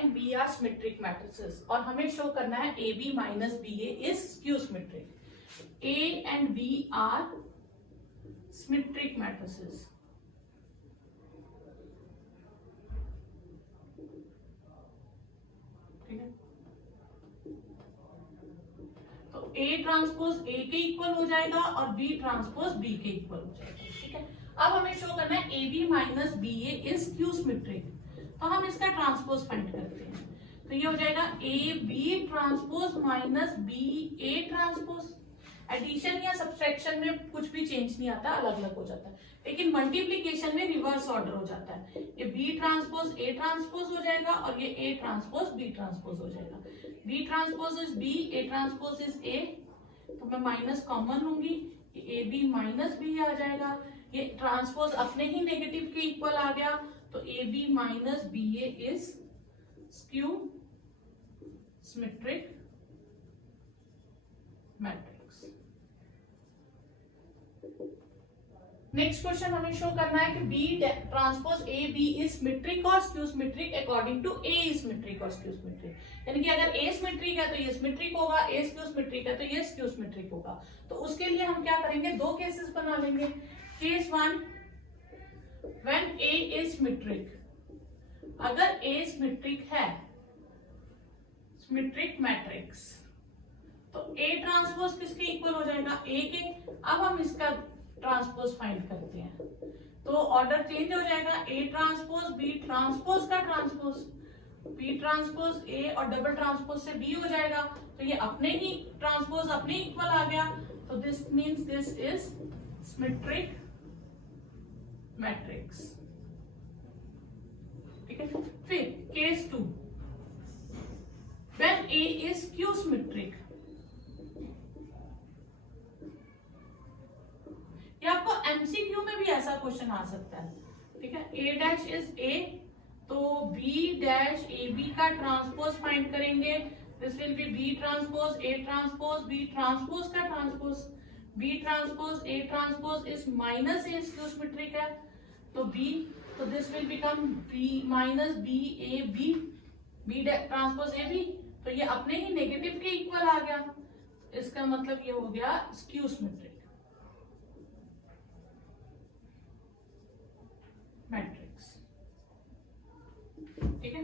And B are symmetric matrices और हमें show करना है A B minus B A is skew symmetric. A and B are symmetric matrices. ठीक है, तो ए ट्रांसपोज ए के इक्वल हो जाएगा और बी ट्रांसपोज बी के इक्वल हो जाएगा। ठीक है, अब हमें शो करना है A B minus B A is skew symmetric, तो हम इसका ट्रांसपोज फाइंड करते हैं। तो ये हो जाएगा A B transpose minus B A transpose. Addition या सब्सट्रैक्शन में कुछ भी चेंज नहीं आता, अलग अलग हो जाता है, लेकिन मल्टीप्लीकेशन में रिवर्स ऑर्डर हो जाता है। ये बी ट्रांसपोज ए ट्रांसपोज हो जाएगा और ये ए ट्रांसपोज बी ट्रांसपोज हो जाएगा। B transpose is B, A transpose is A, तो मैं माइनस कॉमन लूंगी, ए बी माइनस बी आ जाएगा। ये ट्रांसपोज अपने ही नेगेटिव के इक्वल आ गया, तो A B minus B A is skew symmetric matrix. Next question हमें शो करना है कि B transpose A B is symmetric और skew symmetric according to A is symmetric और स्क्यू सिमेट्रिक। यानी कि अगर ए सिमेट्रिक है तो ये सिमेट्रिक होगा, ए स्क्यू सिमेट्रिक है तो ये स्क्यू सिमेट्रिक होगा। तो उसके लिए हम क्या करेंगे, दो केसेस बना लेंगे। Case one, when A is symmetric, अगर ए सिमेट्रिक है, सिमेट्रिक मैट्रिक्स, तो ए ट्रांसपोज किसके इक्वल हो जाएगा, ए के। अब हम इसका ट्रांसपोज फाइंड करते हैं, तो ऑर्डर चेंज हो जाएगा, ए ट्रांसपोज बी ट्रांसपोज का ट्रांसपोज, बी ट्रांसपोज ए और डबल ट्रांसपोज से बी हो जाएगा, तो ये अपने ही ट्रांसपोज अपने इक्वल आ गया, तो this means this is symmetric matrix. ठीक है, फिर case two, when A is skew symmetric, ये आपको एमसीक्यू में भी ऐसा क्वेश्चन आ सकता है। ठीक है, ए डैश इज ए, तो बी डैश ए बी का ट्रांसपोज फाइंड करेंगे, this will be B transpose A transpose B transpose का transpose, B transpose A transpose is minus A skew symmetric है, तो बी, तो this will become B minus B A B, B transpose A B, तो ये अपने ही negative के equal आ गया, इसका मतलब ये हो गया स्क्यू सिमेट्रिक मैट्रिक्स। ठीक है,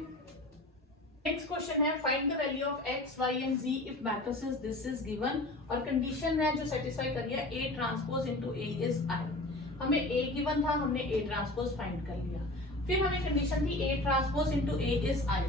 नेक्स्ट क्वेश्चन है find the value of X Y and Z if matrices this is given, और कंडीशन है जो सेटिस्फाई कर लिया, A transpose into A is I. हमें ए गिवन था, हमने ए ट्रांसपोज फाइंड कर लिया। फिर हमें कंडीशन थी ए transpose into A is I,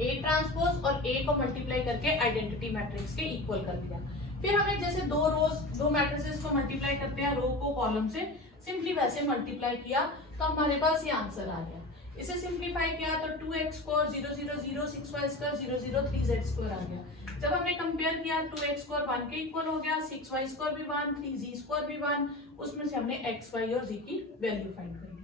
A transpose और ए को मल्टीप्लाई करके आइडेंटिटी मैट्रिक्स के इक्वल कर दिया। फिर हमें जैसे दो मैट्रिसेस को मल्टीप्लाई करते हैं रो को कॉलम से, सिंपली वैसे मल्टीप्लाई किया तो हमारे पास ये आंसर आ गया। इसे सिंप्लीफाई किया तो 2x square 0 0 0 6y square 0 0 3z square आ गया। जब हमने कंपेयर किया 2x स्क्वायर 1 के इक्वल हो गया, 6y स्क्वायर भी 1, 3z स्क्वायर भी 1, उसमें से हमने x, y और z की वैल्यू फाइंड कर ली।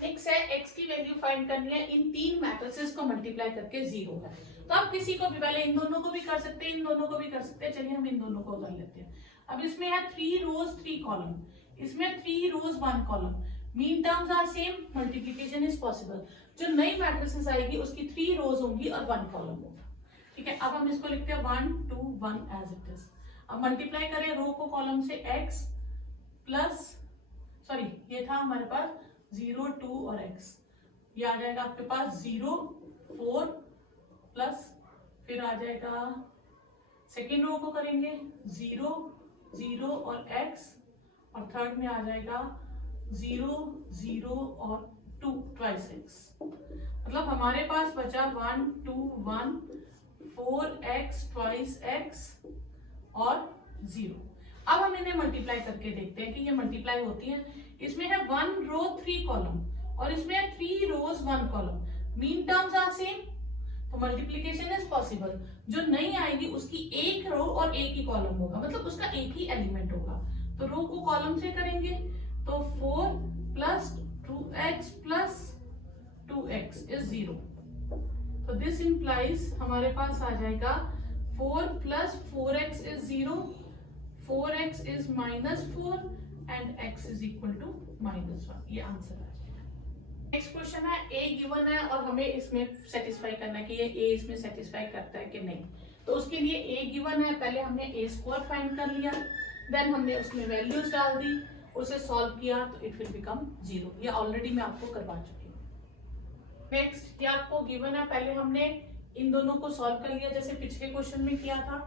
नेक्स्ट है x की वैल्यू फाइंड करनी है, इन तीन मैट्रिसेस को मल्टीप्लाई करके 0 है, तो आप किसी को भी, पहले इन दोनों को भी कर सकते हैं, इन दोनों को भी कर सकते हैं, चलिए हम इन दोनों को कर लेते हैं। अब इसमें है 3 रोज 3 कॉलम, इसमें 3 rows 1 column, mean terms are same, multiplication is possible. जो नई मैट्रिसेस आएगी उसकी 3 रोज होंगी और 1 कॉलम होगा। ठीक है, अब हम इसको लिखते हैं 1 2 1 एज इट इज। अब मल्टीप्लाई करें रो को कॉलम से x प्लस, सॉरी ये था हमारे पास 0 2 और x, ये आ जाएगा आपके पास 0 4 प्लस, फिर आ जाएगा सेकेंड रो को करेंगे 0 0 और x, और थर्ड में आ जाएगा 0 0 और 2 ट्वाइस x। मतलब हमारे पास बचा 1 2 1 4x ट्वाइस x और 0। अब हम इन्हें मल्टीप्लाई करके देखते हैं कि ये मल्टीप्लाई होती है। इसमें है 1 रो 3 कॉलम और इसमें है 3 rows 1 column, mean terms are same, तो मल्टीप्लिकेशन इज पॉसिबल। जो नहीं आएगी उसकी एक रो और एक ही कॉलम होगा, मतलब उसका एक ही एलिमेंट होगा। तो रो को कॉलम से करेंगे तो 4 plus 2x plus 2x is 0, तो दिस इंप्लाइज हमारे पास आ जाएगा 4 plus 4x is 0, 4x is -4 and x is equal to -1। ये आंसर आ जाएगा। नेक्स्ट क्वेश्चन है ए गिवन है और हमें इसमें सेटिस्फाई करना है कि ये ए इसमें सेटिस्फाई करता है कि नहीं। तो उसके लिए ए गिवन है, पहले हमने ए स्क्वायर फाइंड कर लिया, देन हमने उसमें वैल्यूज डाल दी, उसे सॉल्व किया तो इट विल बिकम 0। ये ऑलरेडी मैं आपको करवा चुकी हूँ। नेक्स्ट ये आपको गिवन है, पहले हमने इन दोनों को सॉल्व कर लिया जैसे पिछले क्वेश्चन में किया था।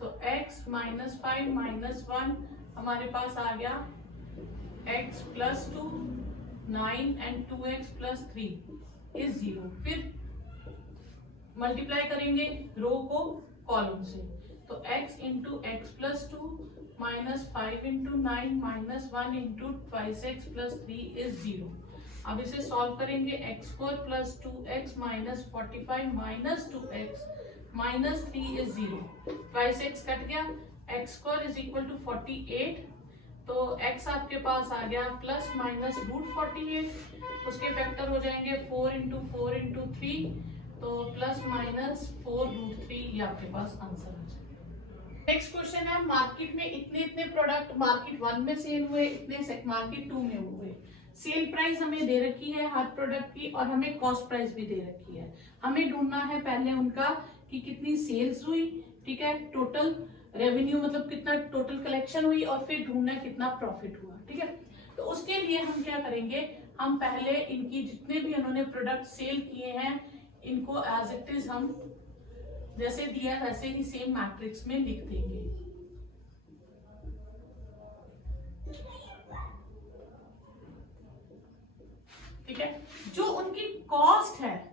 तो x माइनस 5 माइनस 1 हमारे पास आ गया x plus 2 9 and 2x plus 3 is 0। फिर मल्टीप्लाई करेंगे रो को कॉलम से, तो x into x plus 2 minus 5 into 9 minus 1 into twice x plus 3 is 0। अब इसे सॉल्व करेंगे x4 plus 2x minus 45 minus 2x minus 3 is 0। Twice x cut गया, x2 is equal to 48, तो x आपके पास आ गया प्लस माइनस रूट 48, उसके factor हो जाएंगे 4 इंटू 4 इंटू 3, तो प्लस माइनस 4 रूट 3, ये आपके पास आंसर आ जाएगा। नेक्स्ट क्वेश्चन है, मार्केट में इतने प्रोडक्ट मार्केट 1 में सेल हुए, इतने मार्केट 2 में हुए। सेल प्राइस हमें दे रखी है हर प्रोडक्ट की और हमें कॉस्ट प्राइस भी दे रखी है। हमें ढूंढना है पहले उनका कि कितनी सेल्स हुई, ठीक है, टोटल रेवेन्यू मतलब कितना टोटल कलेक्शन हुई, और फिर ढूंढना कितना प्रॉफिट हुआ, ठीक है। तो उसके लिए हम क्या करेंगे, हम पहले इनकी जितने भी उन्होंने प्रोडक्ट सेल किए हैं इनको एज इट इज हम जैसे दिया वैसे ही सेम मैट्रिक्स में लिख देंगे। ठीक है, जो उनकी कॉस्ट है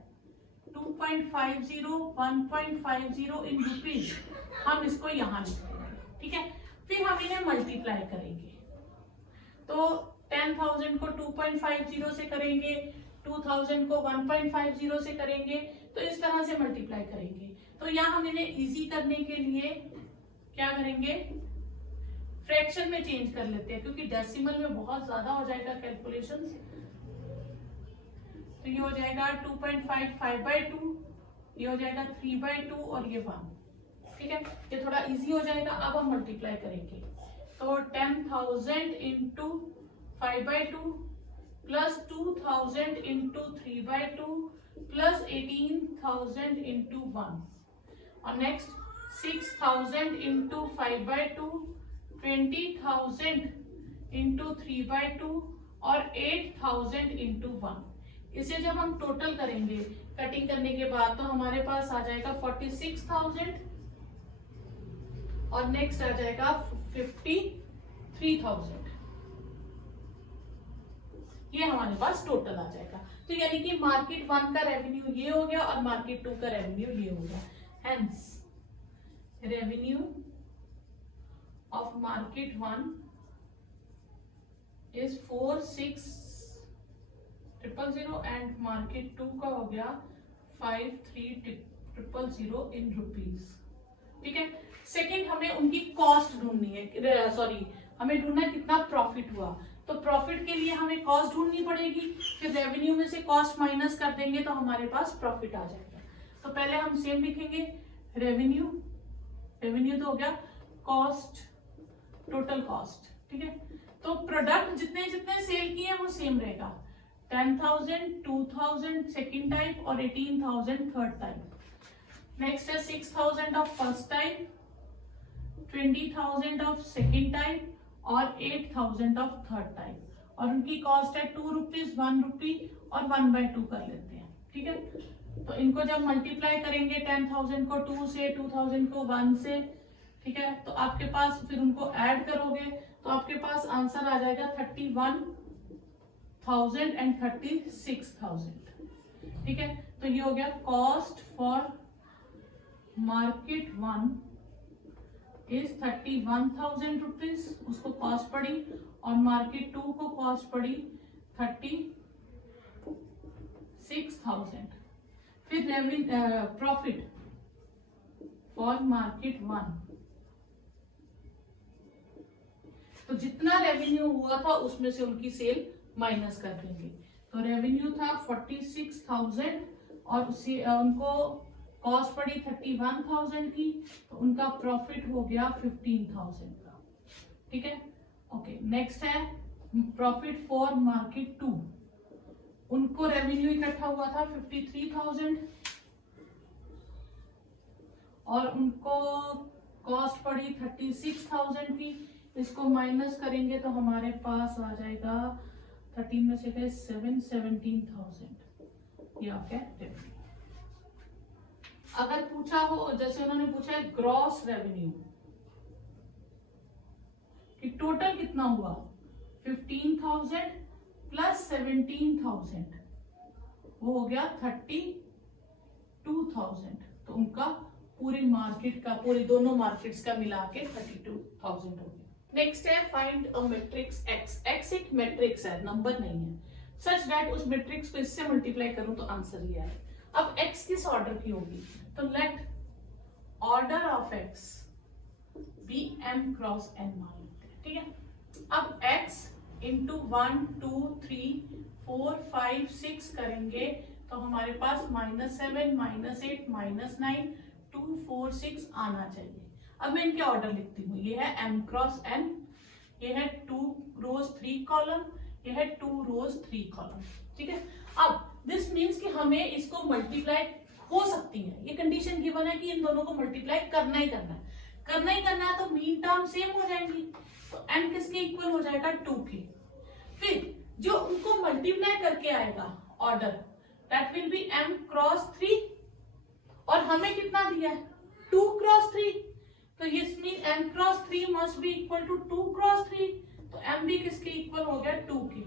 2.50 1.50 इन रुपीज, हम इसको यहां लिख देंगे, ठीक है। फिर हम इन्हें मल्टीप्लाई करेंगे, तो 10,000 को 2.50 से करेंगे, 2,000 को 1.50 से करेंगे, तो इस तरह से मल्टीप्लाई करेंगे। तो यहाँ हम इन्हें इजी करने के लिए क्या करेंगे, फ्रैक्शन में चेंज कर लेते हैं, क्योंकि डेसिमल में बहुत ज्यादा हो जाएगा कैलकुलेशंस। तो ये हो जाएगा 2.5 5/2, ये हो जाएगा 3/2 और ये 1, ठीक है। ये थोड़ा इजी हो जाएगा। अब हम मल्टीप्लाई करेंगे, तो 10,000 into 5/2 plus 2,000 into 3/2 plus 18,000 into 1, और नेक्स्ट 6,000 इंटू 5/2, 20,000 इंटू 3/2 और 8,000 इंटू 1। इसे जब हम टोटल करेंगे कटिंग करने के बाद, तो हमारे पास आ जाएगा 46,000 और नेक्स्ट आ जाएगा 53,000। ये हमारे पास टोटल आ जाएगा। तो यानी कि मार्केट 1 का रेवेन्यू ये हो गया और मार्केट 2 का रेवेन्यू ये हो गया। Hence revenue of market 1 is 46,000 and market 2 का हो गया 53,000 इन रुपीज, ठीक है। सेकेंड हमें उनकी कॉस्ट ढूंढनी है, सॉरी हमें ढूंढना है कितना प्रॉफिट हुआ। तो प्रॉफिट के लिए हमें कॉस्ट ढूंढनी पड़ेगी, फिर रेवेन्यू में से कॉस्ट माइनस कर देंगे तो हमारे पास प्रॉफिट आ जाएगा। तो पहले हम सेम लिखेंगे, रेवेन्यू तो हो गया कॉस्ट, टोटल कॉस्ट, ठीक है। तो प्रोडक्ट जितने जितने सेल किए वो सेम रहेगा, 10,000 2,000 सेकेंड टाइप और 18,000 थर्ड टाइप। नेक्स्ट है 6,000 of first type, 20,000 of second type और 8,000 ऑफ थर्ड टाइप, और उनकी कॉस्ट है 2 रुपीज 1 रुपी और 1/2 कर लेते हैं, ठीक है। तो इनको जब मल्टीप्लाई करेंगे 10,000 को 2 से, 2,000 को 1 से, ठीक है, तो आपके पास फिर उनको ऐड करोगे तो आपके पास आंसर आ जाएगा 31,000 एंड 36,000, ठीक है। तो ये हो गया cost for market 1 is 31,000 rupees, उसको कॉस्ट पड़ी, और मार्केट 2 को कॉस्ट पड़ी 36,000। फिर प्रॉफिट फॉर मार्केट 1, तो जितना रेवेन्यू हुआ था उसमें से उनकी सेल माइनस कर देंगे। तो रेवेन्यू था 46,000 और उससे उनको कॉस्ट पड़ी 31,000 की, तो उनका प्रॉफिट हो गया 15,000 का, ठीक है। ओके, नेक्स्ट है प्रॉफिट फॉर मार्केट 2। उनको रेवेन्यू इकट्ठा हुआ था 53,000 और उनको कॉस्ट पड़ी 36,000 की। इसको माइनस करेंगे तो हमारे पास आ जाएगा 13 में से गए 7, 17,000। ये क्या रेवेन्यू। अगर पूछा हो, जैसे उन्होंने पूछा है ग्रॉस रेवेन्यू कि टोटल कितना हुआ, 15,000 प्लस 17,000 वो हो गया 32,000। तो उनका पूरी मार्केट का, पूरी दोनों मार्केट्स का मिला के 32,000 हो गया। नेक्स्ट है find a matrix x. X एक मैट्रिक्स है, नंबर नहीं है, सच दैट उस मैट्रिक्स को इससे मल्टीप्लाई करूं तो आंसर ये आए। अब एक्स किस ऑर्डर की होगी, तो let order of X be m cross n मान लेते हैं, ठीक है। अब एक्स इंटू 1, 2, 3, 4, 5, 6 करेंगे तो हमारे पास -7, -8, -9, 2, 4, 6 आना चाहिए। अब मैं इनके ऑर्डर लिखती हूँ, ये है m क्रॉस n, ये है 2 रोज 3 कॉलम, ये है 2 रोज 3 कॉलम, ठीक है। अब दिस मीन्स कि हमें इसको मल्टीप्लाई हो सकती है, ये कंडीशन गिवन है कि इन दोनों को मल्टीप्लाई करना ही करना है, करना ही करना है, तो मीन टर्म सेम हो जाएंगी, तो n किसके इक्वल हो जाएगा 2 के। फिर जो उनको मल्टीप्लाई करके आएगा order, that will be m cross 3, और हमें कितना दिया है 2 क्रॉस 3, तो ये mean m cross 3 must be equal to 2 cross 3, तो m भी किसके इक्वल हो गया 2 के।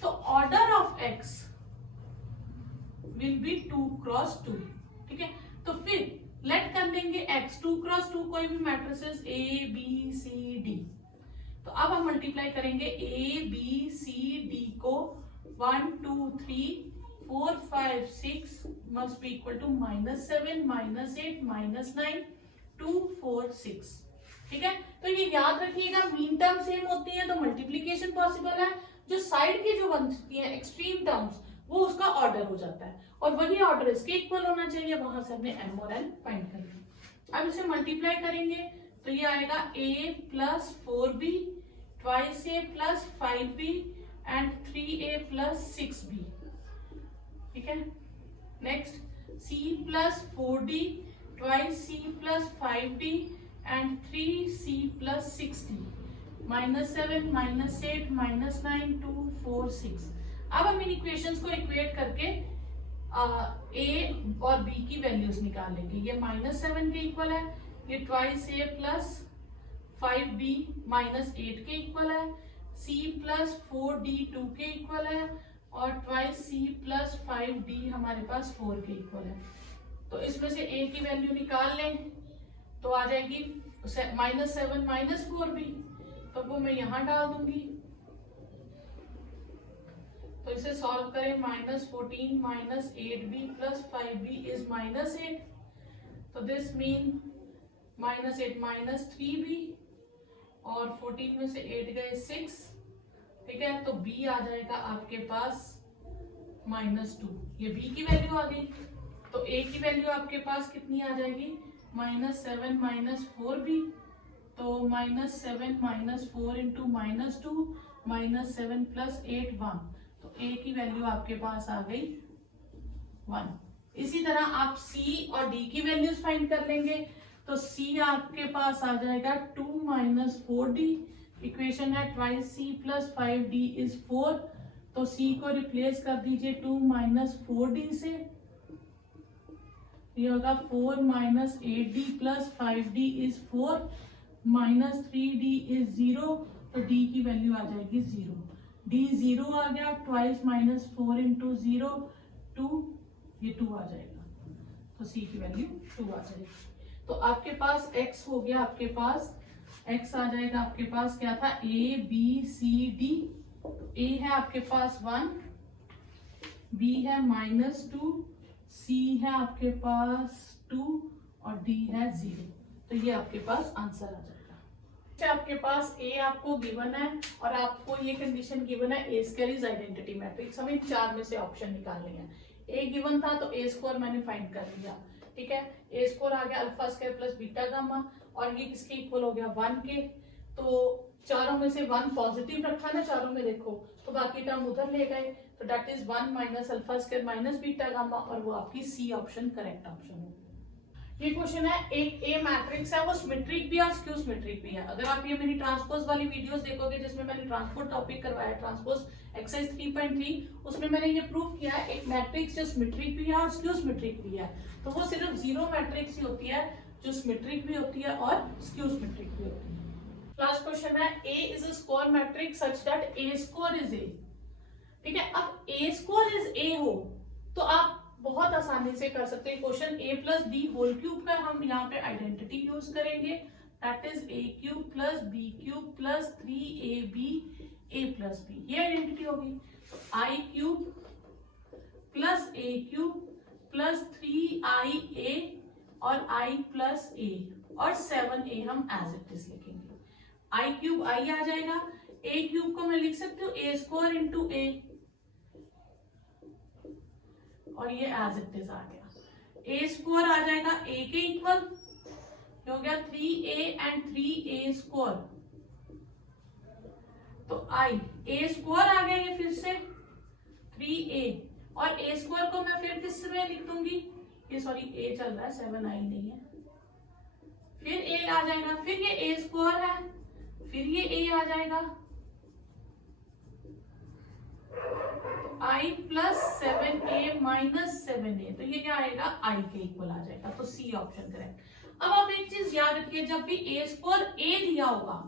तो order of x will be 2 cross 2, ठीक है। तो फिर लेट कर लेंगे x 2 क्रॉस 2 कोई भी matrices a b c d, तो अब हम मल्टीप्लाई करेंगे a b c d को 1, 2, 3, 4, 5, 6 must be equal to -7, -8, -9, 2, 4, 6, ठीक है। तो ये याद रखिएगा, मीन टर्म सेम होती है तो मल्टीप्लीकेशन पॉसिबल है, जो साइड की जो बनती है एक्सट्रीम टर्म्स वो उसका ऑर्डर हो जाता है, और वही ऑर्डर इसके इक्वल होना चाहिए, वहां से हमने m और n फाइंड कर लिया। अब इसे मल्टीप्लाई करेंगे तो ये आएगा a plus 4b twice a plus 5b and 3a plus 6b, ठीक है। Next c plus 4d twice c plus 5d and 3c plus 6d, -7, -8, -9, 2, 4, 6। अब हम इन इक्वेशंस को इक्वेट करके a और b की वैल्यूज निकाल लेंगे। ये -7 के इक्वल है, ये ट्वाइस a प्लस 5b -8 के इक्वल है, c प्लस 4d 2 के इक्वल है, और ट्वाइस c प्लस 5d हमारे पास 4 के इक्वल है। तो इसमें से a की वैल्यू निकाल लें तो आ जाएगी -7 -4b, तो वो मैं यहां डाल दूंगी। तो इसे सॉल्व करें, -14 -8b प्लस 5b इज -8, तो दिस मीन -8 -3b, और 14 में से 8 गए 6, ठीक है। तो b आ जाएगा आपके पास -2, ये b की वैल्यू आ गई। तो a की वैल्यू आपके पास कितनी आ जाएगी, -7 -4b, तो -7 -4 इंटू -2 -7 प्लस 8 1, तो a की वैल्यू आपके पास आ गई 1। इसी तरह आप c और d की वैल्यूज फाइंड कर लेंगे, तो c आपके पास आ जाएगा 2 -4d, इक्वेशन है twice c plus 5d is 4, तो c को रिप्लेस कर दीजिए 2 -4d से, ये होगा 4 -8d plus 5d is 4, -3d is 0, तो d की वैल्यू आ जाएगी 0, d 0 आ गया, ट्वाइस -4 इंटू 0 2, ये 2 आ जाएगा, तो c की वैल्यू 2 आ जाएगी। तो आपके पास x हो गया, आपके पास x आ जाएगा, आपके पास क्या था a b c d, a है आपके पास 1, b है -2, c है आपके पास 2, और d है 0, तो ये आपके पास आंसर आ जाएगा। आपके पास a आपको गिवन है और आपको ये कंडीशन गिवन है a square is identity matrix, हमें 4 में से ऑप्शन निकालने हैं। a गिवन था तो a स्क्वायर मैंने फाइंड कर लिया, ठीक है। a स्क्वायर आ गया alpha square plus beta gamma, और ये किसके इक्वल हो गया 1 के, तो चारों में से 1 पॉजिटिव रखा ना चारों में, देखो तो बाकी टर्म उधर ले गए, तो that is 1 minus alpha square minus beta gamma, और वो आपकी सी ऑप्शन करेक्ट ऑप्शन होगी। ये क्वेश्चन है, एक ए मैट्रिक्स है, वो सिमेट्रिक भी है और स्क्यू सिमेट्रिक भी है। अगर आप ये मेरी ट्रांसपोज वाली वीडियोस देखोगे जिसमें मैंने ट्रांसपोज टॉपिक करवाया, ट्रांसपोज एक्सरसाइज 3.3, उसमें मैंने ये प्रूव किया है एक मैट्रिक्स जो सिमेट्रिक भी है और स्क्यू सिमेट्रिक भी है, तो वो सिर्फ जीरो मैट्रिक्स ही होती है जो सिमेट्रिक भी होती है और स्क्यू सिमेट्रिक भी होती है। लास्ट क्वेश्चन है, A is a square matrix such that A square is A. ठीक है, अब ए स्क्वायर इज ए हो तो आप बहुत आसानी से कर सकते हैं question. A plus B whole cube का हम यहाँ पे आइडेंटिटी यूज करेंगे, that is A cube plus B cube plus 3ab A plus B, ये आइडेंटिटी होगी। तो I cube plus A cube plus 3ia और आई प्लस ए और 7a हम एज इट इज लिखेंगे। आई क्यूब आई आ जाएगा, ए क्यूब को मैं लिख सकती हूँ ए स्क्वायर इंटू ए, और ये एज इट इज आ गया। ए स्क्वायर आ जाएगा ए के इक्वल, हो गया 3a एंड 3a स्क्वायर, तो आई ए स्क्वायर आ गया ये फिर से 3a, और ए स्क्वायर को मैं फिर किस में लिख दूंगी, ये सॉरी ए चल रहा है 7i नहीं है, फिर ए आ जाएगा, फिर ये ए स्क्वायर है, फिर ये ए आ जाएगा, आई प्लस 7a माइनस 7a, तो ये क्या आएगा आई के इक्वल आ जाएगा, तो सी ऑप्शन करेक्ट। अब आप एक चीज याद रखिए, जब भी ए स्क्वायर ए दिया होगा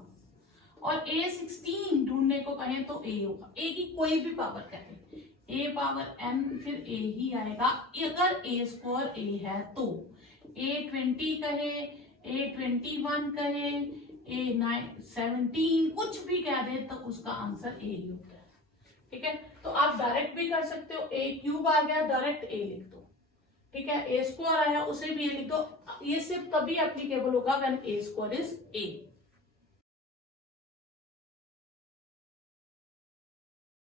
और a16 ढूंढने को कहें तो a होगा, a की कोई भी पावर कहें, a पावर n फिर a ही आएगा। अगर a स्क्वायर a है तो a20 कहे, a21 कहे, a17 कुछ भी कह दे तो उसका आंसर a ही होता है। ठीक है, तो आप डायरेक्ट भी कर सकते हो, ए क्यूब आ गया डायरेक्ट ए लिख दो, ठीक है, ए स्क्वायर आया उसे भी ए लिख दो, ये सिर्फ तभी एप्लीकेबल होगा when A square is A.